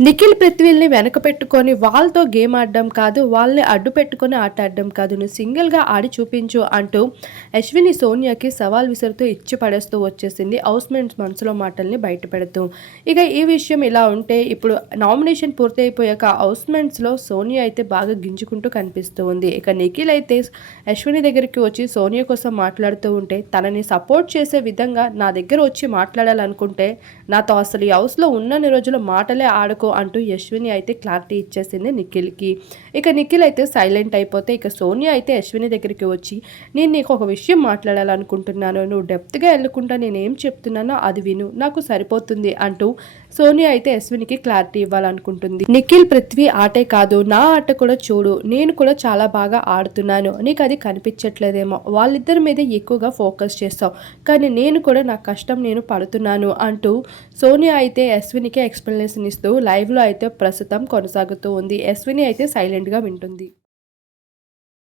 నిఖిల్ పృథ్వీల్ని వెనక పెట్టుకొని వాళ్ళతో గేమ్ ఆడడం కాదు వాళ్ళని అడ్డు పెట్టుకొని ఆట ఆడడం కాదు నువ్వు సింగిల్గా ఆడి చూపించు అంటూ అశ్విని సోనియాకి సవాల్ విసురుతూ ఇచ్చి పడేస్తూ వచ్చేసింది. హౌస్ మేట్స్ మనసులో మాటల్ని బయట పెడుతూ ఇక ఈ విషయం ఇలా ఉంటే ఇప్పుడు నామినేషన్ పూర్తి అయిపోయాక హౌస్ మేట్స్లో సోనియా అయితే బాగా గింజుకుంటూ కనిపిస్తూ ఉంది. ఇక నిఖిల్ అయితే అశ్విని దగ్గరికి వచ్చి సోనియా కోసం మాట్లాడుతూ ఉంటే తనని సపోర్ట్ చేసే విధంగా నా దగ్గర వచ్చి మాట్లాడాలనుకుంటే నాతో అసలు ఈ హౌస్లో ఉన్నన్ని రోజులు మాటలే ఆడుకో అంటూ యశ్విని అయితే క్లారిటీ ఇచ్చేసింది నిఖిల్కి. ఇక నిఖిల్ అయితే సైలెంట్ అయిపోతే ఇక సోనియా అయితే అశ్విని దగ్గరికి వచ్చి నేను నీకు ఒక విషయం మాట్లాడాలనుకుంటున్నాను. నువ్వు డెప్త్గా వెళ్ళకుండా నేను ఏం చెప్తున్నానో అది విను. నాకు సరిపోతుంది అంటూ సోనియా అయితే యశ్వినికి క్లారిటీ ఇవ్వాలనుకుంటుంది. నిఖిల్ పృథ్వీ ఆటే కాదు. నా ఆట కూడా చూడు. నేను కూడా చాలా బాగా ఆడుతున్నాను. నీకు అది కనిపించట్లేదేమో. వాళ్ళిద్దరి మీద ఎక్కువగా ఫోకస్ చేస్తావు. కానీ నేను కూడా నా కష్టం నేను పడుతున్నాను అంటూ సోనియా అయితే యశ్వినికి ఎక్స్ప్లెనేషన్ ఇస్తూ లైవ్లో అయితే ప్రస్తుతం కొనసాగుతూ ఉంది. అశ్విని అయితే సైలెంట్గా వింటుంది.